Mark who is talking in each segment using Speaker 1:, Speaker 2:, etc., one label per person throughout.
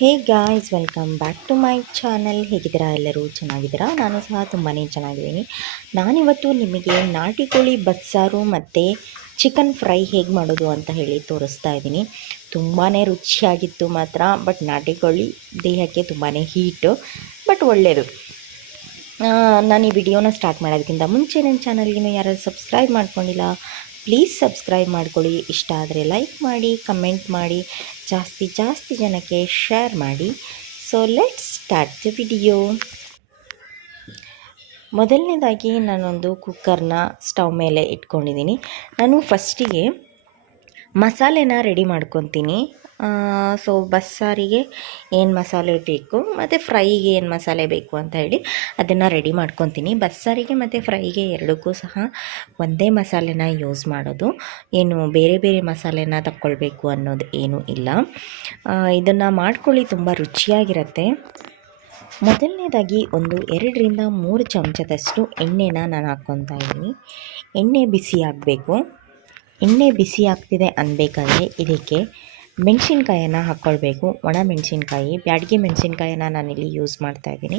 Speaker 1: Hey guys, welcome back to my channel. ಹೇಗಿದ್ದೀರಾ ಎಲ್ಲರೂ? ಚೆನ್ನಾಗಿದ್ದೀರಾ? ನಾನು ಸಹ ತುಂಬಾ ಚೆನ್ನಾಗಿದ್ದೀನಿ. ನಾನಿವತ್ತು ನಿಮಗೆ ನಾಟಿ ಕೋಳಿ ಬಸ್ಸಾರು ಮತ್ತು ಚಿಕನ್ ಫ್ರೈ ಹೇಗೆ ಮಾಡೋದು ಅಂತ ಹೇಳಿ ತೋರಿಸ್ತಾ ಇದ್ದೀನಿ. ತುಂಬಾ ರುಚಿಯಾಗಿತ್ತು ಮಾತ್ರ, ಬಟ್ ನಾಟಿ ಕೋಳಿ ದೇಹಕ್ಕೆ ತುಂಬಾ ಹೀಟು, ಬಟ್ ಒಳ್ಳೆಯದು ನಾನು ಈ ವಿಡಿಯೋನ ಸ್ಟಾರ್ಟ್ ಮಾಡೋದಕ್ಕಿಂತ ಮುಂಚೆ ನನ್ನ ಚಾನಲ್ಗಿನ ಯಾರು ಸಬ್ಸ್ಕ್ರೈಬ್ ಮಾಡ್ಕೊಂಡಿಲ್ಲ ಪ್ಲೀಸ್ ಸಬ್ಸ್ಕ್ರೈಬ್ ಮಾಡ್ಕೊಳ್ಳಿ. ಇಷ್ಟ ಆದರೆ ಲೈಕ್ ಮಾಡಿ ಕಮೆಂಟ್ ಮಾಡಿ, ಜಾಸ್ತಿ ಜಾಸ್ತಿ ಜನಕ್ಕೆ ಶೇರ್ ಮಾಡಿ. So let's start the video ಮೊದಲನೇದಾಗಿ ನಾನೊಂದು ಕುಕ್ಕರ್ನ ಸ್ಟವ್ ಮೇಲೆ ಇಟ್ಕೊಂಡಿದ್ದೀನಿ. ನಾನು ಫಸ್ಟಿಗೆ ಮಸಾಲೆನ ರೆಡಿ ಮಾಡ್ಕೊತೀನಿ. ಸೊ ಬಸ್ಸಾರಿಗೆ ಏನು ಮಸಾಲೆ ಬೇಕು, ಮತ್ತು ಫ್ರೈಗೆ ಏನು ಮಸಾಲೆ ಬೇಕು ಅಂತ ಹೇಳಿ ಅದನ್ನು ರೆಡಿ ಮಾಡ್ಕೊತೀನಿ. ಬಸ್ಸಾರಿಗೆ ಮತ್ತು ಫ್ರೈಗೆ ಎರಡಕ್ಕೂ ಸಹ ಒಂದೇ ಮಸಾಲೆನ ಯೂಸ್ ಮಾಡೋದು. ಏನು ಬೇರೆ ಬೇರೆ ಮಸಾಲೆನ ತಕ್ಕೊಳ್ಬೇಕು ಅನ್ನೋದು ಏನೂ ಇಲ್ಲ. ಇದನ್ನು ಮಾಡ್ಕೊಳ್ಳಿ, ತುಂಬ ರುಚಿಯಾಗಿರುತ್ತೆ. ಮೊದಲನೇದಾಗಿ ಒಂದು ಎರಡರಿಂದ ಮೂರು ಚಮಚದಷ್ಟು ಎಣ್ಣೆನ ನಾನು ಹಾಕ್ಕೊತಾ ಇದ್ದೀನಿ. ಎಣ್ಣೆ ಬಿಸಿ ಆಗಬೇಕು. ಎಣ್ಣೆ ಬಿಸಿ ಆಗ್ತಿದೆ ಅನ್ಬೇಕಾದ್ರೆ ಇದಕ್ಕೆ ಮೆಣಸಿನ್ಕಾಯನ್ನು ಹಾಕ್ಕೊಳ್ಬೇಕು ಒಣ ಮೆಣಸಿನ್ಕಾಯಿ, ಬ್ಯಾಡಗಿ ಮೆಣಸಿನ್ಕಾಯನ್ನು ನಾನಿಲ್ಲಿ ಯೂಸ್ ಮಾಡ್ತಾ ಇದ್ದೀನಿ.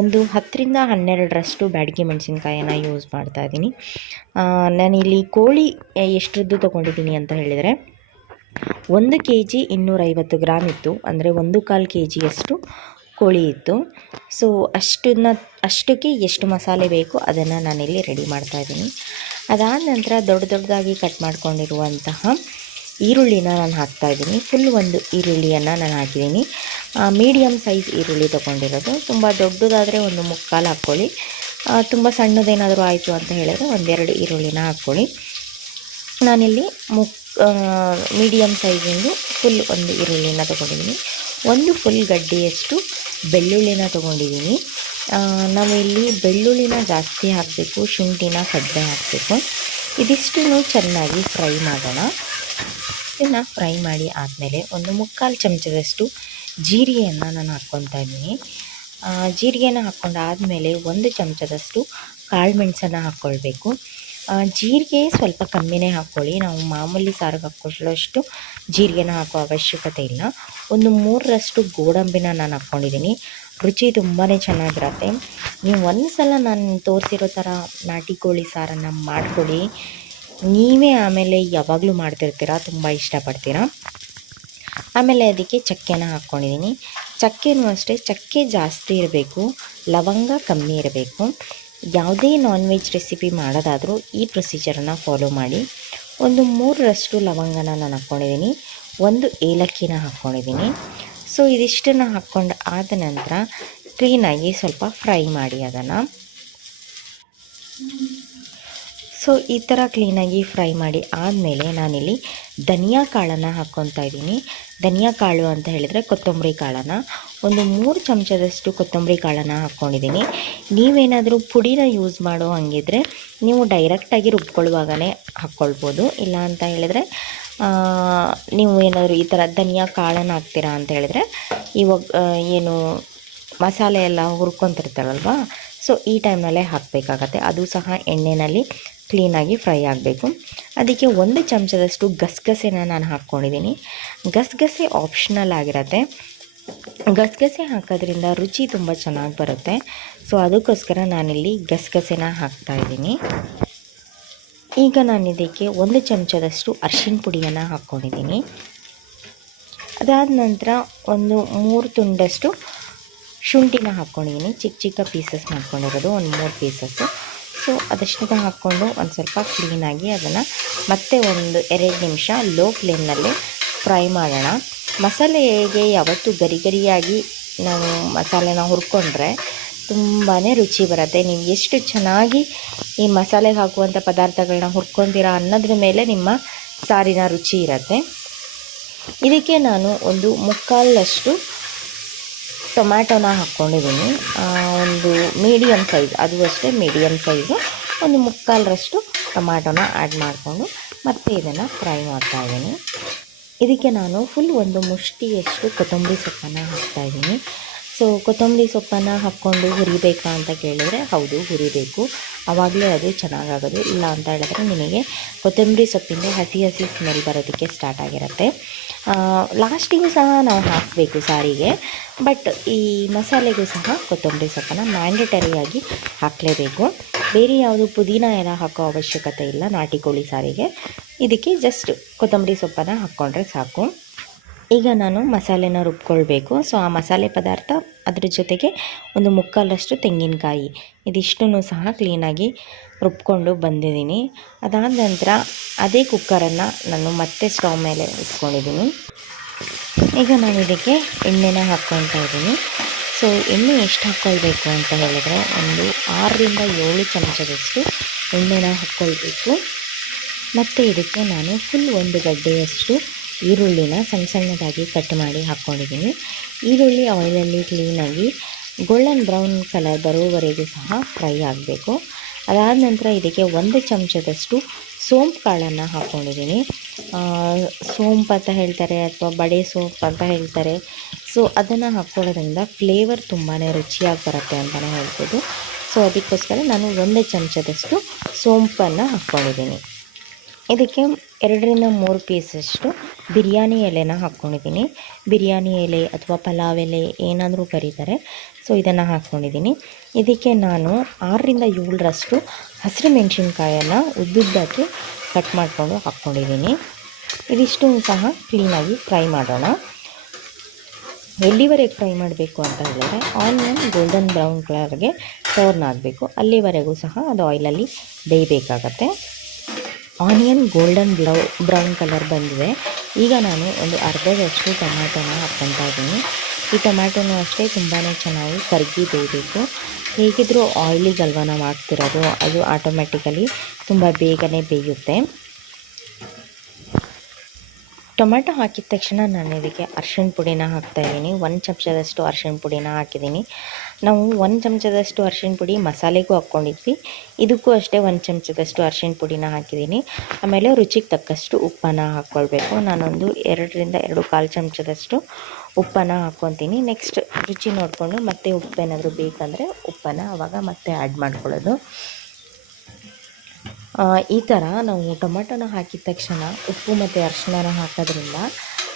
Speaker 1: ಒಂದು ಹತ್ತರಿಂದ ಹನ್ನೆರಡರಷ್ಟು ಬ್ಯಾಡಗಿ ಮೆಣಸಿನ್ಕಾಯನ್ನು ಯೂಸ್ ಮಾಡ್ತಾ ಇದ್ದೀನಿ. ನಾನಿಲ್ಲಿ ಕೋಳಿ ಎಷ್ಟರದ್ದು ತೊಗೊಂಡಿದ್ದೀನಿ ಅಂತ ಹೇಳಿದರೆ, ಒಂದು ಕೆ ಜಿ ಇನ್ನೂರೈವತ್ತು ಗ್ರಾಮ್ ಇತ್ತು. ಅಂದರೆ ಒಂದು ಕಾಲು ಕೆ ಜಿಯಷ್ಟು ಕೋಳಿ ಇತ್ತು. ಸೊ ಅಷ್ಟನ್ನ, ಅಷ್ಟಕ್ಕೆ ಎಷ್ಟು ಮಸಾಲೆ ಬೇಕು ಅದನ್ನು ನಾನಿಲ್ಲಿ ರೆಡಿ ಮಾಡ್ತಾ ಇದ್ದೀನಿ. ಅದಾದ ನಂತರ ದೊಡ್ಡ ದೊಡ್ಡದಾಗಿ ಕಟ್ ಮಾಡ್ಕೊಂಡಿರುವಂತಹ ಈರುಳ್ಳಿನ ನಾನು ಹಾಕ್ತಾಯಿದ್ದೀನಿ ಫುಲ್ ಒಂದು ಈರುಳ್ಳಿಯನ್ನು ನಾನು ಹಾಕಿದ್ದೀನಿ. ಮೀಡಿಯಮ್ ಸೈಜ್ ಈರುಳ್ಳಿ ತೊಗೊಂಡಿರೋದು. ತುಂಬ ದೊಡ್ಡದಾದರೆ ಒಂದು ಮುಕ್ಕಾಲು ಹಾಕ್ಕೊಳ್ಳಿ. ತುಂಬ ಸಣ್ಣದೇನಾದರೂ ಆಯಿತು ಅಂತ ಹೇಳಿದ್ರೆ ಒಂದೆರಡು ಈರುಳ್ಳಿನ ಹಾಕ್ಕೊಳ್ಳಿ. ನಾನಿಲ್ಲಿ ಮುಕ್ ಮೀಡಿಯಮ್ ಸೈಜಿಂದು ಫುಲ್ ಒಂದು ಈರುಳ್ಳಿನ ತೊಗೊಂಡಿದ್ದೀನಿ. ಒಂದು ಫುಲ್ ಗಡ್ಡೆಯಷ್ಟು ಬೆಳ್ಳುಳ್ಳಿನ ತೊಗೊಂಡಿದ್ದೀನಿ. ನಾವು ಇಲ್ಲಿ ಬೆಳ್ಳುಳ್ಳಿನ ಜಾಸ್ತಿ ಹಾಕಬೇಕು, ಶುಂಠಿನ ಕಡಿಮೆ ಹಾಕಬೇಕು. ಇದಿಷ್ಟು ಚೆನ್ನಾಗಿ ಫ್ರೈ ಮಾಡೋಣ. ಇದನ್ನು ಫ್ರೈ ಮಾಡಿ ಆದಮೇಲೆ ಒಂದು ಮುಕ್ಕಾಲು ಚಮಚದಷ್ಟು ಜೀರಿಗೆಯನ್ನು ನಾನು ಹಾಕ್ಕೊತಾ ಇದ್ದೀನಿ. ಜೀರಿಗೆನ ಹಾಕ್ಕೊಂಡಾದಮೇಲೆ ಒಂದು ಚಮಚದಷ್ಟು ಕಾಳು ಮೆಣಸನ್ನು ಹಾಕ್ಕೊಳ್ಬೇಕು. ಜೀರಿಗೆ ಸ್ವಲ್ಪ ಕಮ್ಮಿನೇ ಹಾಕ್ಕೊಳ್ಳಿ. ನಾವು ಮಾಮೂಲಿ ಸಾರಿಗೆ ಹಾಕ್ಕೊಳ್ಳೋಷ್ಟು ಜೀರಿಗೆನ ಹಾಕೋ ಅವಶ್ಯಕತೆ ಇಲ್ಲ. ಒಂದು ಮೂರರಷ್ಟು ಗೋಡಂಬಿನ ನಾನು ಹಾಕ್ಕೊಂಡಿದ್ದೀನಿ. ರುಚಿ ತುಂಬಾ ಚೆನ್ನಾಗಿರತ್ತೆ. ನೀವು ಒಂದು ಸಲ ನಾನು ತೋರಿಸಿರೋ ಥರ ನಾಟಿ ಕೋಳಿ ಸಾರನ್ನು ಮಾಡ್ಕೊಳ್ಳಿ. ನೀವೇ ಆಮೇಲೆ ಯಾವಾಗಲೂ ಮಾಡ್ತಿರ್ತೀರ, ತುಂಬ ಇಷ್ಟಪಡ್ತೀರ? ಆಮೇಲೆ ಅದಕ್ಕೆ ಚಕ್ಕೆನ ಹಾಕ್ಕೊಂಡಿದ್ದೀನಿ ಚಕ್ಕೆನೂ ಅಷ್ಟೇ, ಚಕ್ಕೆ ಜಾಸ್ತಿ ಇರಬೇಕು, ಲವಂಗ ಕಮ್ಮಿ ಇರಬೇಕು. ಯಾವುದೇ ನಾನ್ ವೆಜ್ ರೆಸಿಪಿ ಮಾಡೋದಾದರೂ ಈ ಪ್ರೊಸೀಜರನ್ನು ಫಾಲೋ ಮಾಡಿ. ಒಂದು ಮೂರರಷ್ಟು ಲವಂಗನ ನಾನು ಹಾಕ್ಕೊಂಡಿದ್ದೀನಿ ಒಂದು ಏಲಕ್ಕಿನ ಹಾಕ್ಕೊಂಡಿದ್ದೀನಿ ಸೊ ಇದಿಷ್ಟನ್ನು ಹಾಕ್ಕೊಂಡು ಆದ ನಂತರ ಕ್ಲೀನಾಗಿ ಸ್ವಲ್ಪ ಫ್ರೈ ಮಾಡಿ ಅದನ್ನು. ಸೊ ಈ ಥರ ಕ್ಲೀನಾಗಿ ಫ್ರೈ ಮಾಡಿ ಆದಮೇಲೆ ನಾನಿಲ್ಲಿ ಧನಿಯಾ ಕಾಳನ್ನು ಹಾಕ್ಕೊತಾ ಇದ್ದೀನಿ. ಧನಿಯಾ ಕಾಳು ಅಂತ ಹೇಳಿದರೆ ಕೊತ್ತಂಬರಿ ಕಾಳನ್ನು. ಒಂದು ಮೂರು ಚಮಚದಷ್ಟು ಕೊತ್ತಂಬರಿ ಕಾಳನ್ನು ಹಾಕ್ಕೊಂಡಿದ್ದೀನಿ. ನೀವೇನಾದರೂ ಪುಡಿನ ಯೂಸ್ ಮಾಡೋ ಹಂಗಿದ್ರೆ ನೀವು ಡೈರೆಕ್ಟಾಗಿ ರುಬ್ಕೊಳ್ಳುವಾಗಲೇ ಹಾಕ್ಕೊಳ್ಬೋದು. ಇಲ್ಲ ಅಂತ ಹೇಳಿದರೆ ನೀವು ಏನಾದರೂ ಈ ಥರ ಧನಿಯಾ ಕಾಳನ್ನು ಹಾಕ್ತೀರಾ ಅಂತ ಹೇಳಿದ್ರೆ ಇವಾಗ ಏನು ಮಸಾಲೆ ಎಲ್ಲ ಹುರ್ಕೊತಿರ್ತಾರಲ್ವ? ಸೊ ಈ ಟೈಮ್ನಲ್ಲೇ ಹಾಕಬೇಕಾಗತ್ತೆ. ಅದು ಸಹ ಎಣ್ಣೆಯಲ್ಲಿ ಕ್ಲೀನಾಗಿ ಫ್ರೈ ಆಗಬೇಕು. ಅದಕ್ಕೆ ಒಂದು ಚಮಚದಷ್ಟು ಗಸಗಸೆನ ನಾನು ಹಾಕ್ಕೊಂಡಿದ್ದೀನಿ. ಗಸಗಸೆ ಆಪ್ಷನಲ್ ಆಗಿರತ್ತೆ. ಗಸಗಸೆ ಹಾಕೋದ್ರಿಂದ ರುಚಿ ತುಂಬ ಚೆನ್ನಾಗಿ ಬರುತ್ತೆ. ಸೊ, ಅದಕ್ಕೋಸ್ಕರ ನಾನಿಲ್ಲಿ ಗಸಗಸೆನ ಹಾಕ್ತಾಯಿದ್ದೀನಿ ಈಗ ನಾನು ಇದಕ್ಕೆ ಒಂದು ಚಮಚದಷ್ಟು ಅರ್ಶಿಣ ಪುಡಿಯನ್ನು ಹಾಕ್ಕೊಂಡಿದ್ದೀನಿ. ಅದಾದ ನಂತರ ಒಂದು ಮೂರು ತುಂಡಷ್ಟು ಶುಂಠಿನ ಹಾಕ್ಕೊಂಡಿದ್ದೀನಿ. ಚಿಕ್ಕ ಚಿಕ್ಕ ಪೀಸಸ್ ಮಾಡ್ಕೊಂಡಿರೋದು, ಒಂದು ಮೂರು ಪೀಸಸ್ಸು ಸೊ ಅದಷ್ಟನ್ನ ಹಾಕ್ಕೊಂಡು ಒಂದು ಸ್ವಲ್ಪ ಕ್ಲೀನಾಗಿ ಅದನ್ನು ಮತ್ತೆ ಒಂದು ಎರಡು ನಿಮಿಷ ಲೋ ಫ್ಲೇಮ್ನಲ್ಲಿ ಫ್ರೈ ಮಾಡೋಣ. ಮಸಾಲೆಗೆ ಯಾವತ್ತೂ ಗರಿ ಗರಿಯಾಗಿ ನಾವು ಮಸಾಲೆನ ಹುರ್ಕೊಂಡ್ರೆ ತುಂಬಾ ರುಚಿ ಬರುತ್ತೆ. ನೀವು ಎಷ್ಟು ಚೆನ್ನಾಗಿ ಈ ಮಸಾಲೆಗೆ ಹಾಕುವಂಥ ಪದಾರ್ಥಗಳನ್ನ ಹುರ್ಕೊತೀರಾ ಅನ್ನೋದ್ರ ಮೇಲೆ ನಿಮ್ಮ ಸಾರಿನ ರುಚಿ ಇರುತ್ತೆ. ಇದಕ್ಕೆ ನಾನು ಒಂದು ಮುಕ್ಕಾಲಷ್ಟು ಟೊಮ್ಯಾಟೊನ ಹಾಕ್ಕೊಂಡಿದ್ದೀನಿ. ಒಂದು ಮೀಡಿಯಮ್ ಸೈಜ್ ಅದು ಅಷ್ಟೇ ಮೀಡಿಯಮ್ ಸೈಜು ಒಂದು ಮುಕ್ಕಾಲರಷ್ಟು ಟೊಮ್ಯಾಟೋನ ಆ್ಯಡ್ ಮಾಡಿಕೊಂಡು ಮತ್ತೆ ಇದನ್ನು ಫ್ರೈ ಮಾಡ್ತಾಯಿದ್ದೀನಿ ಇದಕ್ಕೆ ನಾನು ಫುಲ್ ಒಂದು ಮುಷ್ಟಿಯಷ್ಟು ಕೊತ್ತಂಬರಿ ಸೊಪ್ಪನ್ನು ಹಾಕ್ತಾಯಿದ್ದೀನಿ ಸೊ ಕೊತ್ತಂಬರಿ ಸೊಪ್ಪನ್ನು ಹಾಕ್ಕೊಂಡು ಹುರಿಬೇಕಾ ಅಂತ ಕೇಳಿದರೆ ಹೌದು, ಹುರಿಬೇಕು. ಆವಾಗಲೇ ಅದು ಚೆನ್ನಾಗಾಗೋದು. ಇಲ್ಲ ಅಂತ ಹೇಳಿದ್ರೆ ನಿಮಗೆ ಕೊತ್ತಂಬರಿ ಸೊಪ್ಪಿಂದ ಹಸಿ ಹಸಿ ಸ್ಮೆಲ್ ಬರೋದಕ್ಕೆ ಸ್ಟಾರ್ಟ್ ಆಗಿರುತ್ತೆ. ಲಾಸ್ಟಿಗೂ ಸಹ ನಾವು ಹಾಕಬೇಕು ಸಾರಿಗೆ. ಬಟ್ ಈ ಮಸಾಲೆಗೂ ಸಹ ಕೊತ್ತಂಬರಿ ಸೊಪ್ಪನ್ನು ಮ್ಯಾಂಡೇಟರಿಯಾಗಿ ಹಾಕಲೇಬೇಕು. ಬೇರೆ ಯಾವುದು ಪುದೀನ ಎಲ್ಲ ಹಾಕೋ ಅವಶ್ಯಕತೆ ಇಲ್ಲ, ನಾಟಿ ಕೋಳಿ ಸಾರಿಗೆ. ಇದಕ್ಕೆ ಜಸ್ಟ್ ಕೊತ್ತಂಬರಿ ಸೊಪ್ಪನ್ನು ಹಾಕ್ಕೊಂಡ್ರೆ ಸಾಕು. ಈಗ ನಾನು ಮಸಾಲೆನ ರುಬ್ಕೊಳ್ಬೇಕು. ಸೊ ಆ ಮಸಾಲೆ ಪದಾರ್ಥ ಅದ್ರ ಜೊತೆಗೆ ಒಂದು ಮುಕ್ಕಾಲಷ್ಟು ತೆಂಗಿನಕಾಯಿ. ಇದಿಷ್ಟನ್ನು ಸಹ ಕ್ಲೀನಾಗಿ ರುಬ್ಕೊಂಡು ಬಂದಿದ್ದೀನಿ. ಅದಾದ ನಂತರ ಅದೇ ಕುಕ್ಕರನ್ನು ನಾನು ಮತ್ತೆ ಸ್ಟವ್ ಮೇಲೆ ಇಟ್ಕೊಂಡಿದ್ದೀನಿ. ಈಗ ನಾನು ಇದಕ್ಕೆ ಎಣ್ಣೆನ ಹಾಕ್ಕೊಳ್ತಾ ಇದ್ದೀನಿ. ಸೊ, ಎಣ್ಣೆ ಎಷ್ಟು ಹಾಕ್ಕೊಳ್ಬೇಕು ಅಂತ ಹೇಳಿದ್ರೆ ಒಂದು ಆರರಿಂದ ಏಳು ಚಮಚದಷ್ಟು ಎಣ್ಣೆನ ಹಾಕ್ಕೊಳ್ಬೇಕು. ಮತ್ತು ಇದಕ್ಕೆ ನಾನು ಫುಲ್ ಒಂದು ಗಡ್ಡೆಯಷ್ಟು ಈರುಳ್ಳಿನ ಸಣ್ಣ ಸಣ್ಣದಾಗಿ ಕಟ್ ಮಾಡಿ ಹಾಕ್ಕೊಂಡಿದ್ದೀನಿ. ಈರುಳ್ಳಿ ಆಯಿಲಲ್ಲಿ ಕ್ಲೀನಾಗಿ ಗೋಲ್ಡನ್ ಬ್ರೌನ್ ಕಲರ್ ಬರೋವರೆಗೂ ಸಹ ಫ್ರೈ ಆಗಬೇಕು. ಅದಾದ ನಂತರ ಇದಕ್ಕೆ ಒಂದು ಚಮಚದಷ್ಟು ಸೋಂಪು ಕಾಳನ್ನು ಹಾಕ್ಕೊಂಡಿದ್ದೀನಿ ಸೋಂಪು ಅಂತ ಹೇಳ್ತಾರೆ ಅಥವಾ ಬಡೆ ಸೋಂಪು ಅಂತ ಹೇಳ್ತಾರೆ. ಸೊ ಅದನ್ನು ಹಾಕ್ಕೊಳ್ಳೋದ್ರಿಂದ ಫ್ಲೇವರ್ ತುಂಬಾ ರುಚಿಯಾಗಿ ಬರುತ್ತೆ ಅಂತಲೇ ಹೇಳ್ಬೋದು. ಸೊ ಅದಕ್ಕೋಸ್ಕರ ನಾನು ಒಂದು ಚಮಚದಷ್ಟು ಸೋಂಪನ್ನು ಹಾಕ್ಕೊಂಡಿದ್ದೀನಿ ಇದಕ್ಕೆ ಎರಡರಿಂದ ಮೂರು ಪೀಸಷ್ಟು ಬಿರಿಯಾನಿ ಎಲೆನ ಹಾಕ್ಕೊಂಡಿದ್ದೀನಿ. ಬಿರಿಯಾನಿ ಎಲೆ ಅಥವಾ ಪಲಾವ್ ಎಲೆ ಏನಾದರೂ ಕರೀತಾರೆ. ಸೊ, ಇದನ್ನು ಹಾಕ್ಕೊಂಡಿದ್ದೀನಿ. ಇದಕ್ಕೆ ನಾನು ಆರರಿಂದ ಏಳರಷ್ಟು ಹಸಿರು ಮೆಣಸಿನ್ಕಾಯನ್ನು ಉದ್ದುದ್ದಕ್ಕೆ ಕಟ್ ಮಾಡಿಕೊಂಡು ಹಾಕ್ಕೊಂಡಿದ್ದೀನಿ. ಇದಿಷ್ಟು ಸಹ ಕ್ಲೀನಾಗಿ ಫ್ರೈ ಮಾಡೋಣ. ಎಲ್ಲಿವರೆಗೆ ಫ್ರೈ ಮಾಡಬೇಕು ಅಂತ ಹೇಳಿದ್ರೆ, ಆನಿಯನ್ ಗೋಲ್ಡನ್ ಬ್ರೌನ್ ಕಲರ್ಗೆ ಟರ್ನ್ ಆಗಬೇಕು. ಅಲ್ಲಿವರೆಗೂ ಸಹ ಅದು ಆಯಿಲಲ್ಲಿ ಬೇಯಬೇಕಾಗತ್ತೆ. ಆನಿಯನ್ ಗೋಲ್ಡನ್ ಬ್ಲೌ, ಬ್ರೌನ್ ಕಲರ್ ಬಂದಿದೆ. ಈಗ ನಾನು ಒಂದು ಅರ್ಧದಷ್ಟು ಟೊಮ್ಯಾಟೋನ ಹಾಕ್ಕೊತಾ ಇದ್ದೀನಿ. ಈ ಟೊಮ್ಯಾಟೊನೂ ಅಷ್ಟೇ ತುಂಬಾ ಚೆನ್ನಾಗಿ ಕರಗಿ ಬೇಯಬೇಕು. ಹೇಗಿದ್ದರೂ ಆಯಿಲಿಗಲ್ವ ನಾವು ಹಾಕ್ತಿರೋದು ಅದು ಆಟೋಮೆಟಿಕಲಿ ತುಂಬ ಬೇಗನೆ ಬೇಯುತ್ತೆ. ಟೊಮೆಟೊ ಹಾಕಿದ ತಕ್ಷಣ ನಾನು ಇದಕ್ಕೆ ಅರ್ಶಿಣ ಪುಡಿನ ಹಾಕ್ತಾಯಿದ್ದೀನಿ ಒಂದು ಚಮಚದಷ್ಟು ಅರ್ಶಿಣ ಪುಡಿನ ಹಾಕಿದ್ದೀನಿ. ನಾವು ಒಂದು ಚಮಚದಷ್ಟು ಅರ್ಶಿಣ ಪುಡಿ ಮಸಾಲೆಗೂ ಹಾಕ್ಕೊಂಡಿದ್ವಿ. ಇದಕ್ಕೂ ಅಷ್ಟೇ ಒಂದು ಚಮಚದಷ್ಟು ಅರ್ಶಿಣ ಪುಡಿನ ಹಾಕಿದ್ದೀನಿ. ಆಮೇಲೆ ರುಚಿಗೆ ತಕ್ಕಷ್ಟು ಉಪ್ಪನ್ನ ಹಾಕ್ಕೊಳ್ಬೇಕು ನಾನೊಂದು ಎರಡರಿಂದ ಎರಡು ಕಾಲು ಚಮಚದಷ್ಟು ಉಪ್ಪನ್ನ ಹಾಕ್ಕೊತೀನಿ ನೆಕ್ಸ್ಟ್ ರುಚಿ ನೋಡಿಕೊಂಡು ಮತ್ತೆ ಉಪ್ಪೇನಾದರೂ ಬೇಕಂದರೆ ಉಪ್ಪನ್ನು ಆವಾಗ ಮತ್ತೆ ಆ್ಯಡ್ ಮಾಡ್ಕೊಳ್ಳೋದು. ಈ ಥರ ನಾವು ಟೊಮೆಟೊನ ಹಾಕಿದ ತಕ್ಷಣ ಉಪ್ಪು ಮತ್ತು ಅರಿಶಿಣನ ಹಾಕೋದ್ರಿಂದ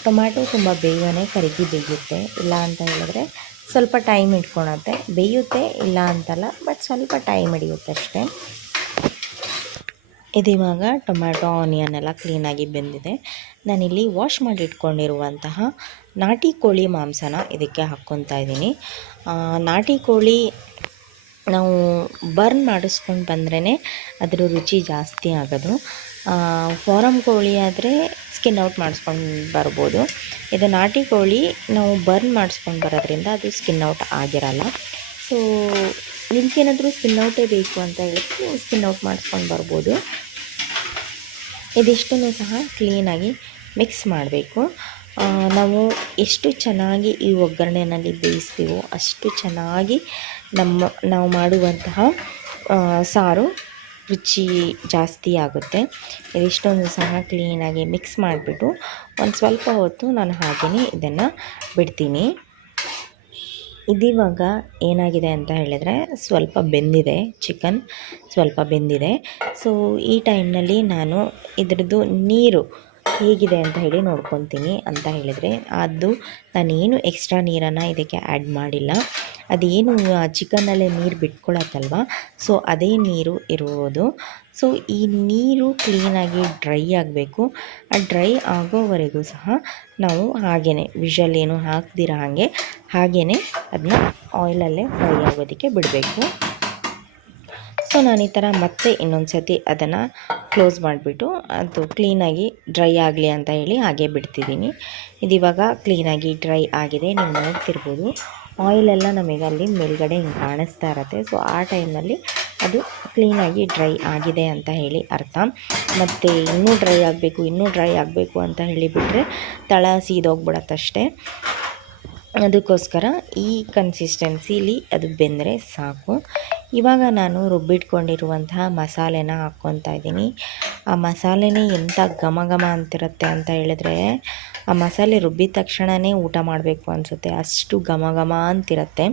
Speaker 1: ಟೊಮ್ಯಾಟೊ ತುಂಬ ಬೇಗನೆ ಕರಗಿ ಬೇಯುತ್ತೆ. ಇಲ್ಲ ಅಂತ ಹೇಳಿದ್ರೆ ಸ್ವಲ್ಪ ಟೈಮ್ ಇಟ್ಕೊಳತ್ತೆ. ಬೇಯುತ್ತೆ, ಇಲ್ಲ ಅಂತಲ್ಲ, ಬಟ್ ಸ್ವಲ್ಪ ಟೈಮ್ ಹಿಡಿಯುತ್ತೆ ಅಷ್ಟೇ. ಇದಿವಾಗ ಟೊಮ್ಯಾಟೊ, ಆನಿಯನ್ ಎಲ್ಲ ಕ್ಲೀನಾಗಿ ಬೆಂದಿದೆ. ನಾನಿಲ್ಲಿ ವಾಶ್ ಮಾಡಿ ಇಟ್ಕೊಂಡಿರುವಂತಹ ನಾಟಿ ಕೋಳಿ ಮಾಂಸನ ಇದಕ್ಕೆ ಹಾಕ್ಕೊತಾ ಇದ್ದೀನಿ. ನಾಟಿ ಕೋಳಿ ನಾವು ಬರ್ನ್ ಮಾಡಿಸ್ಕೊಂಡು ಬಂದ್ರೇ ಅದರ ರುಚಿ ಜಾಸ್ತಿ ಆಗೋದು. ಫಾರಮ್ ಕೋಳಿ ಆದರೆ ಸ್ಕಿನ್ ಔಟ್ ಮಾಡಿಸ್ಕೊಂಡು ಬರ್ಬೋದು. ಇದು ನಾಟಿ ಕೋಳಿ ನಾವು ಬರ್ನ್ ಮಾಡಿಸ್ಕೊಂಡು ಬರೋದ್ರಿಂದ ಅದು ಸ್ಕಿನ್ ಔಟ್ ಆಗಿರಲ್ಲ. ಸೊ ನಿಮ್ಗೇನಾದರೂ ಸ್ಕಿನ್ ಔಟೇ ಬೇಕು ಅಂತ ಹೇಳಿದ್ರೆ ಸ್ಕಿನ್ ಔಟ್ ಮಾಡಿಸ್ಕೊಂಡು ಬರ್ಬೋದು. ಇದಿಷ್ಟನ್ನು ಸಹ ಕ್ಲೀನಾಗಿ ಮಿಕ್ಸ್ ಮಾಡಬೇಕು. ನಾವು ಎಷ್ಟು ಚೆನ್ನಾಗಿ ಈ ಒಗ್ಗರಣೆಯಲ್ಲಿ ಬೇಯಿಸ್ತೀವೋ ಅಷ್ಟು ಚೆನ್ನಾಗಿ ನಮ್ಮ, ನಾವು ಮಾಡುವಂತಹ ಸಾರು ರುಚಿ ಜಾಸ್ತಿ ಆಗುತ್ತೆ. ಇದಿಷ್ಟೊಂದು ಸಹ ಕ್ಲೀನಾಗಿ ಮಿಕ್ಸ್ ಮಾಡಿಬಿಟ್ಟು ಒಂದು ಸ್ವಲ್ಪ ಹೊತ್ತು ನಾನು ಹಾಗೆಯೇ ಇದನ್ನು ಬಿಡ್ತೀನಿ. ಇದಿವಾಗ ಏನಾಗಿದೆ ಅಂತ ಹೇಳಿದ್ರೆ ಸ್ವಲ್ಪ ಬೆಂದಿದೆ ಚಿಕನ್ ಸ್ವಲ್ಪ ಬೆಂದಿದೆ. ಸೊ ಈ ಟೈಮ್ನಲ್ಲಿ ನಾನು ಇದರದ್ದು ನೀರು ಹೇಗಿದೆ ಅಂತ ಹೇಳಿ ನೋಡ್ಕೊತೀನಿ ಅಂತ ಹೇಳಿದರೆ, ಅದು ನಾನೇನು ಎಕ್ಸ್ಟ್ರಾ ನೀರನ್ನು ಇದಕ್ಕೆ ಆ್ಯಡ್ ಮಾಡಿಲ್ಲ. ಅದೇನು ಚಿಕನಲ್ಲೇ ನೀರು ಬಿಟ್ಕೊಳತ್ತಲ್ವ? ಸೊ ಅದೇ ನೀರು ಇರುವುದು. ಸೊ ಈ ನೀರು ಕ್ಲೀನಾಗಿ ಡ್ರೈ ಆಗಬೇಕು. ಆ ಡ್ರೈ ಆಗೋವರೆಗೂ ಸಹ ನಾವು ಹಾಗೇ ಏನು ಹಾಕ್ದಿರ ಹಾಗೆ ಹಾಗೇ ಅದನ್ನ ಆಯಿಲಲ್ಲೇ ಫ್ರೈ ಆಗೋದಕ್ಕೆ ಬಿಡಬೇಕು. ಸೊ ನಾನು ಈ ಥರ ಮತ್ತೆ ಇನ್ನೊಂದು ಸತಿ ಅದನ್ನು ಕ್ಲೋಸ್ ಮಾಡಿಬಿಟ್ಟು ಅದು ಕ್ಲೀನಾಗಿ ಡ್ರೈ ಆಗಲಿ ಅಂತ ಹೇಳಿ ಹಾಗೆ ಬಿಡ್ತಿದ್ದೀನಿ. ಇದಿವಾಗ ಕ್ಲೀನಾಗಿ ಡ್ರೈ ಆಗಿದೆ, ನೀವು ನೋಡ್ತಿರ್ಬೋದು. ಆಯಿಲೆಲ್ಲ ನಮಗೆ ಅಲ್ಲಿ ಮೇಲ್ಗಡೆ ಹಿಂಗೆ ಕಾಣಿಸ್ತಾ ಇರತ್ತೆ. ಸೊ ಆ ಟೈಮಲ್ಲಿ ಅದು ಕ್ಲೀನಾಗಿ ಡ್ರೈ ಆಗಿದೆ ಅಂತ ಹೇಳಿ ಅರ್ಥ. ಮತ್ತು ಇನ್ನೂ ಡ್ರೈ ಆಗಬೇಕು, ಇನ್ನೂ ಡ್ರೈ ಆಗಬೇಕು ಅಂತ ಹೇಳಿಬಿಟ್ರೆ ತಳ ಸೀದೋಗ್ಬಿಡತ್ತಷ್ಟೇ ಅದಕ್ಕೋಸ್ಕರ ಈ ಕನ್ಸಿಸ್ಟೆನ್ಸಿಲಿ ಅದು ಬೆಂದರೆ ಸಾಕು. ಇವಾಗ ನಾನು ರುಬ್ಬಿಟ್ಕೊಂಡಿರುವಂತಹ ಮಸಾಲೆನ ಹಾಕ್ಕೊತಾ ಇದ್ದೀನಿ. ಆ ಮಸಾಲೆನೇ ಎಂಥ ಘಮ ಘಮ ಅಂತಿರುತ್ತೆ ಅಂತ ಹೇಳಿದ್ರೆ ಆ ಮಸಾಲೆ ರುಬ್ಬಿದ ತಕ್ಷಣವೇ ಊಟ ಮಾಡಬೇಕು ಅನಿಸುತ್ತೆ. ಅಷ್ಟು ಘಮ ಘಮ ಅಂತಿರುತ್ತೆ.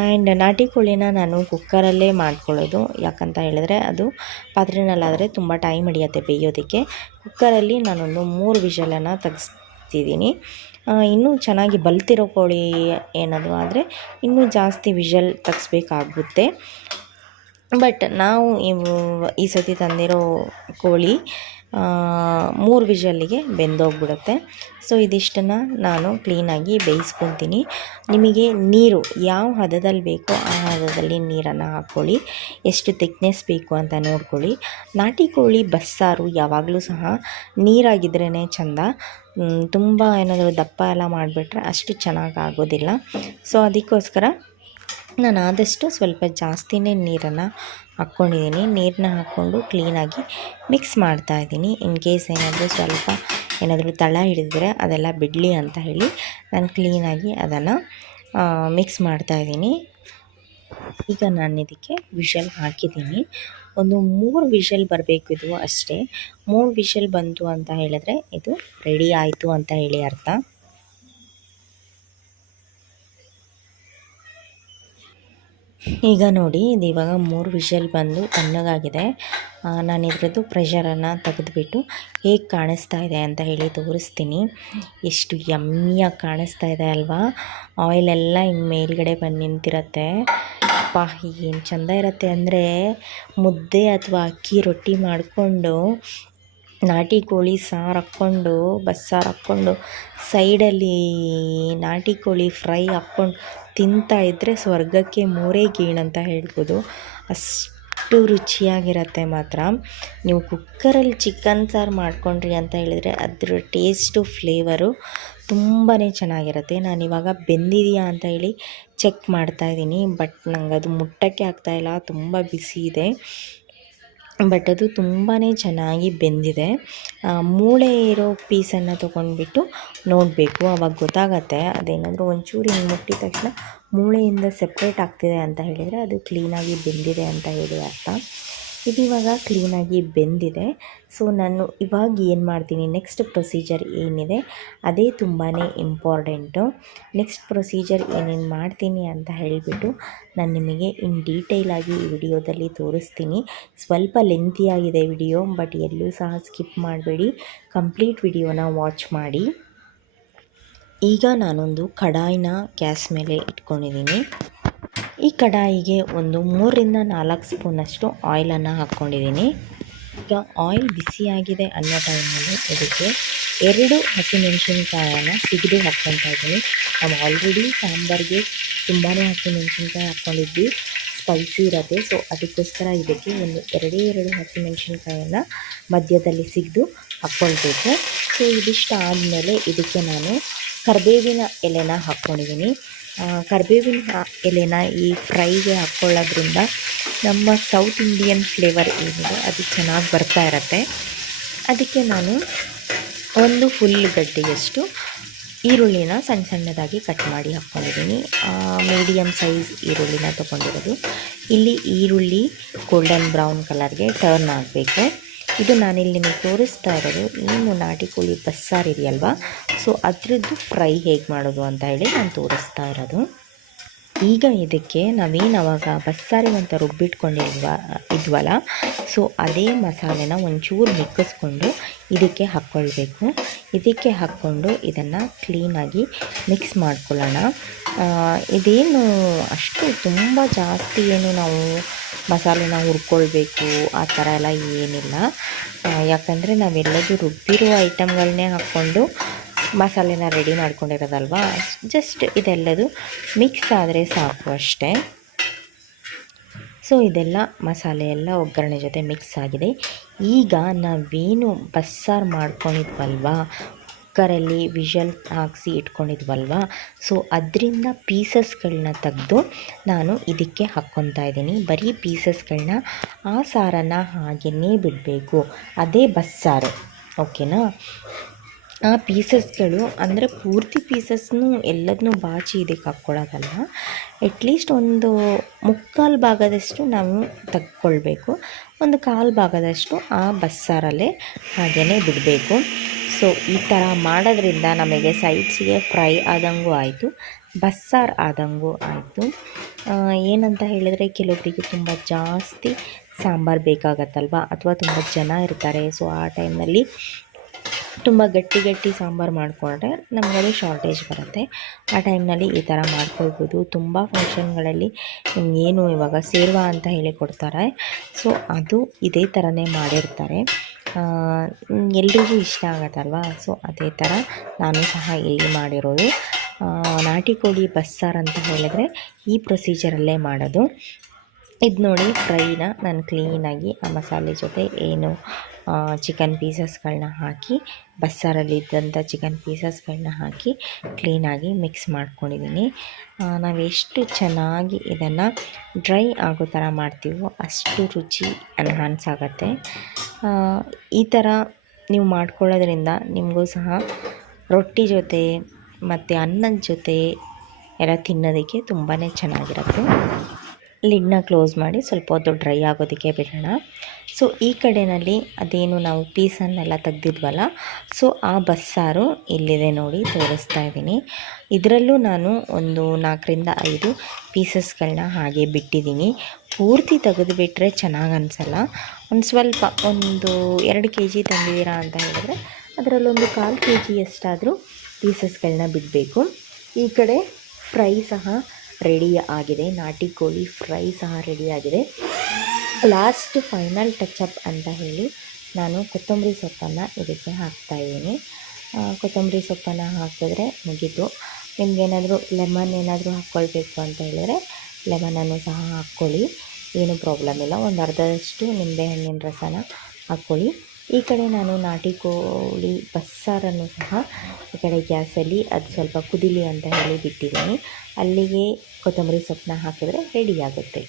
Speaker 1: ಆ್ಯಂಡ್ ನಾಟಿ ಕೋಳಿನ ನಾನು ಕುಕ್ಕರಲ್ಲೇ ಮಾಡ್ಕೊಳ್ಳೋದು. ಯಾಕಂತ ಹೇಳಿದ್ರೆ ಅದು ಪಾತ್ರೆನಲ್ಲಾದರೆ ತುಂಬ ಟೈಮ್ ಹಿಡಿಯುತ್ತೆ ಬೇಯೋದಕ್ಕೆ. ಕುಕ್ಕರಲ್ಲಿ ನಾನೊಂದು ಮೂರು ವಿಷಲನ್ನು ತೆಗೆಸ್ತಿದ್ದೀನಿ. ಇನ್ನೂ ಚೆನ್ನಾಗಿ ಬಲ್ತಿರೋ ಕೋಳಿ ಏನದು ಆದರೆ ಇನ್ನೂ ಜಾಸ್ತಿ ವಿಷಲ್ ತಗ್ಸ್ಬೇಕಾಗುತ್ತೆ. ಬಟ್ ನಾವು ಈ ಸತಿ ತಂದಿರೋ ಕೋಳಿ ಮೂರು ವಿಷಲ್ಲಿಗೆ ಬೆಂದೋಗ್ಬಿಡುತ್ತೆ. ಸೊ ಇದಿಷ್ಟನ್ನು ನಾನು ಕ್ಲೀನಾಗಿ ಬೇಯಿಸ್ಕೊತೀನಿ. ನಿಮಗೆ ನೀರು ಯಾವ ಹದದಲ್ಲಿ ಬೇಕೋ ಆ ಹದದಲ್ಲಿ ನೀರನ್ನು ಹಾಕ್ಕೊಳ್ಳಿ. ಎಷ್ಟು ತಿಕ್ನೆಸ್ ಬೇಕು ಅಂತ ನೋಡ್ಕೊಳ್ಳಿ. ನಾಟಿ ಕೋಳಿ ಬಸ್ಸಾರು ಯಾವಾಗಲೂ ಸಹ ನೀರಾಗಿದ್ರೇ ಚೆಂದ. ತುಂಬ ಏನಾದರೂ ದಪ್ಪ ಎಲ್ಲ ಮಾಡಿಬಿಟ್ರೆ ಅಷ್ಟು ಚೆನ್ನಾಗಿ ಆಗೋದಿಲ್ಲ. ಸೊ ಅದಕ್ಕೋಸ್ಕರ ನಾನು ಆದಷ್ಟು ಸ್ವಲ್ಪ ಜಾಸ್ತಿನೇ ನೀರನ್ನು ಹಾಕ್ಕೊಂಡಿದ್ದೀನಿ. ನೀರನ್ನ ಹಾಕ್ಕೊಂಡು ಕ್ಲೀನಾಗಿ ಮಿಕ್ಸ್ ಮಾಡ್ತಾ ಇದ್ದೀನಿ. ಇನ್ ಕೇಸ್ ಏನಾದರೂ ಸ್ವಲ್ಪ ಏನಾದರೂ ತಳ ಹಿಡಿದ್ರೆ ಅದೆಲ್ಲ ಬಿಡಲಿ ಅಂತ ಹೇಳಿ ನಾನು ಕ್ಲೀನಾಗಿ ಅದನ್ನು ಮಿಕ್ಸ್ ಮಾಡ್ತಾ ಇದ್ದೀನಿ. ಈಗ ನಾನು ಇದಕ್ಕೆ ವಿಷಲ್ ಹಾಕಿದ್ದೀನಿ. ಒಂದು ಮೂರು ವಿಷಲ್ ಬರಬೇಕು ಇದು ಅಷ್ಟೇ. ಮೂರು ವಿಷಲ್ ಬಂತು ಅಂತ ಹೇಳಿದ್ರೆ ಇದು ರೆಡಿ ಆಯಿತು ಅಂತ ಹೇಳಿ ಅರ್ಥ. ಈಗ ನೋಡಿ, ಇದು ಇವಾಗ ಮೂರು ವಿಷಲ್ ಬಂದು ತಣ್ಣಗಾಗಿದೆ. ನಾನು ಇದ್ರದ್ದು ಪ್ರೆಷರನ್ನು ತೆಗೆದುಬಿಟ್ಟು ಹೇಗೆ ಕಾಣಿಸ್ತಾ ಇದೆ ಅಂತ ಹೇಳಿ ತೋರಿಸ್ತೀನಿ. ಎಷ್ಟು ಯಮ್ಮಿಯಾಗಿ ಕಾಣಿಸ್ತಾ ಇದೆ ಅಲ್ವಾ? ಆಯಿಲೆಲ್ಲ ಹಿಂಗೆ ಮೇಲ್ಗಡೆ ಬಂದು ನಿಂತಿರತ್ತೆ. ಅಪ್ಪ, ಏನು ಚೆಂದ ಇರುತ್ತೆ ಅಂದರೆ ಮುದ್ದೆ ಅಥವಾ ಅಕ್ಕಿ ರೊಟ್ಟಿ ಮಾಡಿಕೊಂಡು, ನಾಟಿ ಕೋಳಿ ಸಾರು ಹಾಕ್ಕೊಂಡು, ಬಸ್ಸಾರು ಹಾಕ್ಕೊಂಡು, ಸೈಡಲ್ಲಿ ನಾಟಿ ಕೋಳಿ ಫ್ರೈ ಹಾಕ್ಕೊಂಡು ತಿಂತಾ ಇದ್ದರೆ ಸ್ವರ್ಗಕ್ಕೆ ಮೂರೇ ಗೀಣಂತ ಹೇಳ್ಬೋದು. ಅಷ್ಟು ರುಚಿಯಾಗಿರತ್ತೆ ಮಾತ್ರ. ನೀವು ಕುಕ್ಕರಲ್ಲಿ ಚಿಕನ್ ಸಾರು ಮಾಡ್ಕೊಂಡ್ರಿ ಅಂತ ಹೇಳಿದರೆ ಅದರ ಟೇಸ್ಟು, ಫ್ಲೇವರು ತುಂಬಾ ಚೆನ್ನಾಗಿರುತ್ತೆ. ನಾನು ಇವಾಗ ಬೆಂದಿದೆಯಾ ಅಂತ ಹೇಳಿ ಚೆಕ್ ಮಾಡ್ತಾ ಇದ್ದೀನಿ, ಬಟ್ ನಂಗೆ ಅದು ಮುಟ್ಟಕ್ಕೆ ಆಗ್ತಾಯಿಲ್ಲ ತುಂಬ ಬಿಸಿ ಇದೆ. ಬಟ್ ಅದು ತುಂಬಾ ಚೆನ್ನಾಗಿ ಬೆಂದಿದೆ. ಮೂಳೆ ಇರೋ ಪೀಸನ್ನು ತೊಗೊಂಡ್ಬಿಟ್ಟು ನೋಡಬೇಕು ಆವಾಗ ಗೊತ್ತಾಗತ್ತೆ. ಅದೇನಾದರೂ ಒಂಚೂರು ಹಿಂಗೆ ಮುಟ್ಟಿದ ತಕ್ಷಣ ಮೂಳೆಯಿಂದ ಸಪ್ರೇಟ್ ಆಗ್ತಿದೆ ಅಂತ ಹೇಳಿದರೆ ಅದು ಕ್ಲೀನಾಗಿ ಬೆಂದಿದೆ ಅಂತ ಹೇಳಿ ಅರ್ಥ. ಇದು ಇವಾಗ ಕ್ಲೀನಾಗಿ ಬೆಂದಿದೆ. ಸೊ ನಾನು ಇವಾಗ ಏನು ಮಾಡ್ತೀನಿ ನೆಕ್ಸ್ಟ್ ಪ್ರೊಸೀಜರ್ ಏನಿದೆ, ಅದೇ ತುಂಬಾ ಇಂಪಾರ್ಟೆಂಟು ನೆಕ್ಸ್ಟ್ ಪ್ರೊಸೀಜರ್ ಏನೇನು ಮಾಡ್ತೀನಿ ಅಂತ ಹೇಳಿಬಿಟ್ಟು ನಾನು ನಿಮಗೆ ಇನ್ ಡೀಟೇಲಾಗಿ ಈ ವಿಡಿಯೋದಲ್ಲಿ ತೋರಿಸ್ತೀನಿ. ಸ್ವಲ್ಪ ಲೆಂತಿಯಾಗಿದೆ ವಿಡಿಯೋ ಬಟ್ ಎಲ್ಲೂ ಸಹ ಸ್ಕಿಪ್ ಮಾಡಬೇಡಿ. ಕಂಪ್ಲೀಟ್ ವಿಡಿಯೋನ ವಾಚ್ ಮಾಡಿ. ಈಗ ನಾನೊಂದು ಕಡಾಯಿನ ಗ್ಯಾಸ್ ಮೇಲೆ ಇಟ್ಕೊಂಡಿದ್ದೀನಿ. ಈ ಕಡಾಯಿಗೆ ಒಂದು ಮೂರರಿಂದ ನಾಲ್ಕು ಸ್ಪೂನಷ್ಟು ಆಯಿಲನ್ನು ಹಾಕ್ಕೊಂಡಿದ್ದೀನಿ. ಈಗ ಆಯಿಲ್ ಬಿಸಿಯಾಗಿದೆ ಅನ್ನೋ ಟೈಮಲ್ಲಿ ಇದಕ್ಕೆ ಎರಡು ಹಸಿಮೆಣಸಿನ್ಕಾಯನ್ನು ಸಿಗದು ಹಾಕ್ಕೊತಾ ಇದ್ದೀನಿ. ನಾವು ಆಲ್ರೆಡಿ ಸಾಂಬಾರಿಗೆ ತುಂಬಾ ಹಸಿಮೆಣಸಿನ್ಕಾಯಿ ಹಾಕ್ಕೊಂಡಿದ್ವಿ. ಸ್ಪೈಸಿ ಇರುತ್ತೆ. ಸೊ ಅದಕ್ಕೋಸ್ಕರ ಇದಕ್ಕೆ ಒಂದು ಎರಡೇ ಎರಡು ಹಸಿಮೆಣಸಿನ್ಕಾಯನ್ನು ಮಧ್ಯದಲ್ಲಿ ಸಿಗದು ಹಾಕ್ಕೊಳ್ಬೇಕು. ಸೊ ಇದಿಷ್ಟ ಆದಮೇಲೆ ಇದಕ್ಕೆ ನಾನು ಕರಿಬೇವಿನ ಎಲೆನ ಹಾಕ್ಕೊಂಡಿದ್ದೀನಿ. ಕರಿಬೇವಿನ ಎಲೆನ ಈ ಫ್ರೈಗೆ ಹಾಕ್ಕೊಳ್ಳೋದ್ರಿಂದ ನಮ್ಮ ಸೌತ್ ಇಂಡಿಯನ್ ಫ್ಲೇವರ್ ಏನಿದೆ ಅದು ಚೆನ್ನಾಗಿ ಬರ್ತಾ ಇರತ್ತೆ. ಅದಕ್ಕೆ ನಾನು ಒಂದು ಫುಲ್ ಗಡ್ಡೆಯಷ್ಟು ಈರುಳ್ಳಿನ ಸಣ್ಣ ಸಣ್ಣದಾಗಿ ಕಟ್ ಮಾಡಿ ಹಾಕ್ಕೊಂಡಿದ್ದೀನಿ. ಮೀಡಿಯಮ್ ಸೈಜ್ ಈರುಳ್ಳಿನ ತೊಗೊಂಡಿರೋದು. ಇಲ್ಲಿ ಈರುಳ್ಳಿ ಗೋಲ್ಡನ್ ಬ್ರೌನ್ ಕಲರ್ಗೆ ಟರ್ನ್ ಆಗಬೇಕು. ಇದು ನಾನಿಲ್ಲಿ ನಿಮಗೆ ತೋರಿಸ್ತಾ ಇರೋದು. ಏನು ನಾಟಿ ಕೋಳಿ ಬಸ್ಸಾರು ಇದೆಯಲ್ವಾ? ಸೊ ಅದರದ್ದು ಫ್ರೈ ಹೇಗೆ ಮಾಡೋದು ಅಂತ ಹೇಳಿ ನಾನು ತೋರಿಸ್ತಾ ಇರೋದು. ಈಗ ಇದಕ್ಕೆ ನಾವೇನು ಅವಾಗ ಬಸ್ಸಾರಿಗಂತ ರುಬ್ಬಿಟ್ಕೊಂಡಿರುವ, ಇದ್ವಲ್ಲ? ಸೊ ಅದೇ ಮಸಾಲೆನ ಒಂಚೂರು ಮಿಕ್ಕಿಸ್ಕೊಂಡು ಇದಕ್ಕೆ ಹಾಕ್ಕೊಳ್ಬೇಕು. ಇದಕ್ಕೆ ಹಾಕ್ಕೊಂಡು ಇದನ್ನು ಕ್ಲೀನಾಗಿ ಮಿಕ್ಸ್ ಮಾಡ್ಕೊಳ್ಳೋಣ. ಇದೇನು ಅಷ್ಟು ತುಂಬ ಜಾಸ್ತಿ ಏನು ನಾವು ಮಸಾಲೆನ ಹುರ್ಕೊಳ್ಬೇಕು, ಆ ಥರ ಎಲ್ಲ ಏನಿಲ್ಲ. ಯಾಕಂದರೆ ನಾವೆಲ್ಲದೂ ರುಬ್ಬಿರೋ ಐಟಮ್ಗಳನ್ನೇ ಹಾಕ್ಕೊಂಡು ಮಸಾಲೆನ ರೆಡಿ ಮಾಡ್ಕೊಂಡಿರೋದಲ್ವಾ? ಜಸ್ಟ್ ಇದೆಲ್ಲದು ಮಿಕ್ಸ್ ಆದರೆ ಸಾಕು ಅಷ್ಟೇ. ಸೊ ಇದೆಲ್ಲ ಮಸಾಲೆ ಎಲ್ಲ ಒಗ್ಗರಣೆ ಜೊತೆ ಮಿಕ್ಸ್ ಆಗಿದೆ. ಈಗ ನಾವೇನು ಬಸ್ಸಾರು ಮಾಡ್ಕೊಂಡಿದ್ವಲ್ವಾ? ಕುಕ್ಕರಲ್ಲಿ ವಿಷಲ್ ಹಾಕಿಸಿ ಇಟ್ಕೊಂಡಿದ್ವಲ್ವಾ? ಸೊ ಅದರಿಂದ ಪೀಸಸ್ಗಳನ್ನ ತೆಗೆದು ನಾನು ಇದಕ್ಕೆ ಹಾಕ್ಕೊತಾ ಇದ್ದೀನಿ. ಬರೀ ಪೀಸಸ್ಗಳನ್ನ ಆ ಸಾರನ್ನು ಹಾಗೆಯೇ ಬಿಡಬೇಕು. ಅದೇ ಬಸ್ಸಾರು. ಓಕೆನಾ ಆ ಪೀಸಸ್ಗಳು ಅಂದರೆ ಪೂರ್ತಿ ಪೀಸಸ್ನು ಎಲ್ಲದನ್ನೂ ಬಾಚಿ ಇದಕ್ಕೆ ಹಾಕ್ಕೊಳ್ಳೋದಲ್ಲ ಅಟ್ಲೀಸ್ಟ್ ಒಂದು ಮುಕ್ಕಾಲು ಭಾಗದಷ್ಟು ನಾವು ತಗೊಳ್ಬೇಕು ಒಂದು ಕಾಲು ಭಾಗದಷ್ಟು ಆ ಬಸ್ಸಾರಲ್ಲೇ ಹಾಗೆಯೇ ಬಿಡಬೇಕು. ಸೊ ಈ ಥರ ಮಾಡೋದ್ರಿಂದ ನಮಗೆ ಸೈಡ್ಸಿಗೆ ಫ್ರೈ ಆದಂಗೂ ಆಯಿತು, ಬಸ್ಸಾರು ಆದಂಗೂ ಆಯಿತು. ಏನಂತ ಹೇಳಿದರೆ ಕೆಲವೊಬ್ಬರಿಗೆ ತುಂಬ ಜಾಸ್ತಿ ಸಾಂಬಾರು ಬೇಕಾಗತ್ತಲ್ವ? ಅಥವಾ ತುಂಬ ಜನ ಇರ್ತಾರೆ. ಸೊ ಆ ಟೈಮಲ್ಲಿ ತುಂಬ ಗಟ್ಟಿ ಗಟ್ಟಿ ಸಾಂಬಾರು ಮಾಡಿಕೊಂಡ್ರೆ ನಮಗದು ಶಾರ್ಟೇಜ್ ಬರುತ್ತೆ. ಆ ಟೈಮ್ನಲ್ಲಿ ಈ ಥರ ಮಾಡ್ಕೊಳ್ಬೋದು. ತುಂಬ ಫಂಕ್ಷನ್ಗಳಲ್ಲಿ ಏನು ಇವಾಗ ಸೇರ್ವಾ ಅಂತ ಹೇಳಿ ಕೊಡ್ತಾರೆ. ಸೊ ಅದು ಇದೇ ಥರನೇ ಮಾಡಿರ್ತಾರೆ. ಎಲ್ರಿಗೂ ಇಷ್ಟ ಆಗತ್ತಲ್ವಾ? ಸೊ ಅದೇ ಥರ ನಾನು ಸಹ ಇಲ್ಲಿ ಮಾಡಿರೋದು. ನಾಟಿ ಕೋಳಿ ಬಸ್ಸಾರು ಅಂತ ಹೇಳಿದ್ರೆ ಈ ಪ್ರೊಸೀಜರಲ್ಲೇ ಮಾಡೋದು. ಇದು ನೋಡಿ ಫ್ರೈನ ನಾನು ಕ್ಲೀನಾಗಿ ಆ ಮಸಾಲೆ ಜೊತೆ ಏನು ಚಿಕನ್ ಪೀಸಸ್ಗಳನ್ನ ಹಾಕಿ ಬಸ್ಸಾರಲ್ಲಿದ್ದಂಥ ಚಿಕನ್ ಪೀಸಸ್ಗಳನ್ನ ಹಾಕಿ ಕ್ಲೀನಾಗಿ ಮಿಕ್ಸ್ ಮಾಡ್ಕೊಂಡಿದ್ದೀನಿ ನಾವು ಎಷ್ಟು ಚೆನ್ನಾಗಿ ಇದನ್ನು ಡ್ರೈ ಆಗೋ ಥರ ಮಾಡ್ತೀವೋ ಅಷ್ಟು ರುಚಿ ಎನ್ಹಾನ್ಸ್ ಆಗುತ್ತೆ. ಈ ಥರ ನೀವು ಮಾಡ್ಕೊಳ್ಳೋದ್ರಿಂದ ನಿಮಗೂ ಸಹ ರೊಟ್ಟಿ ಜೊತೆ ಮತ್ತು ಅನ್ನದ ಜೊತೆ ಎಲ್ಲ ತಿನ್ನೋದಕ್ಕೆ ತುಂಬಾ ಚೆನ್ನಾಗಿರುತ್ತೆ. ಲಿಡ್ನ ಕ್ಲೋಸ್ ಮಾಡಿ ಸ್ವಲ್ಪ ಹೊತ್ತು ಡ್ರೈ ಆಗೋದಕ್ಕೆ ಬಿಡೋಣ. ಸೊ, ಈ ಕಡೆಯಲ್ಲಿ ಅದೇನು ನಾವು ಪೀಸನ್ನೆಲ್ಲ ತೆಗ್ದಿದ್ವಲ್ಲ, ಸೊ, ಆ ಬಸ್ಸಾರು ಇಲ್ಲಿದೆ ನೋಡಿ ತೋರಿಸ್ತಾ ಇದ್ದೀನಿ. ಇದರಲ್ಲೂ ನಾನು ಒಂದು ನಾಲ್ಕರಿಂದ ಐದು ಪೀಸಸ್ಗಳನ್ನ ಹಾಗೆ ಬಿಟ್ಟಿದ್ದೀನಿ. ಪೂರ್ತಿ ತೆಗೆದುಬಿಟ್ರೆ ಚೆನ್ನಾಗಿ ಅನಿಸಲ್ಲ. ಒಂದು ಸ್ವಲ್ಪ ಒಂದು ಎರಡು ಕೆ ಜಿ ತಂದಿದ್ದೀರಾ ಅಂತ ಹೇಳಿದ್ರೆ ಅದರಲ್ಲೊಂದು ಕಾಲು ಕೆ ಜಿಯಷ್ಟಾದರೂ ಪೀಸಸ್ಗಳನ್ನ ಬಿಡಬೇಕು. ಈ ಕಡೆ ಫ್ರೈ ಸಹ ರೆಡಿ ಆಗಿದೆ ನಾಟಿ ಕೋಳಿ ಫ್ರೈ ಸಹ ರೆಡಿ ಆಗಿದೆ ಲಾಸ್ಟ್ ಫೈನಲ್ ಟಚಪ್ ಅಂತ ಹೇಳಿ ನಾನು ಕೊತ್ತಂಬರಿ ಸೊಪ್ಪನ್ನು ಇದಕ್ಕೆ ಹಾಕ್ತಾಯಿದ್ದೀನಿ ಕೊತ್ತಂಬರಿ ಸೊಪ್ಪನ್ನು ಹಾಕಿದ್ರೆ ಮುಗೀತು. ನಿಮ್ಗೇನಾದರೂ ಲೆಮನ್ ಏನಾದರೂ ಹಾಕ್ಕೊಳ್ಬೇಕು ಅಂತ ಹೇಳಿದರೆ ಲೆಮನನ್ನು ಸಹ ಹಾಕ್ಕೊಳ್ಳಿ. ಏನೂ ಪ್ರಾಬ್ಲಮ್ ಇಲ್ಲ. ಒಂದು ಅರ್ಧದಷ್ಟು ನಿಂಬೆಹಣ್ಣಿನ ರಸನ ಹಾಕ್ಕೊಳ್ಳಿ. ಈ ಕಡೆ ನಾನು ನಾಟಿ ಕೋಳಿ ಬಸ್ಸಾರನ್ನು ಸಹ ಈ ಕಡೆ ಗ್ಯಾಸಲ್ಲಿ ಅದು ಸ್ವಲ್ಪ ಕುದಿಲಿ ಅಂತ ಹೇಳಿ ಬಿಟ್ಟಿದ್ದೀನಿ. ಅಲ್ಲಿಗೆ ಕೊತ್ತಂಬರಿ ಸೊಪ್ಪನ್ನ ಹಾಕಿದರೆ ರೆಡಿ ಆಗುತ್ತೆ.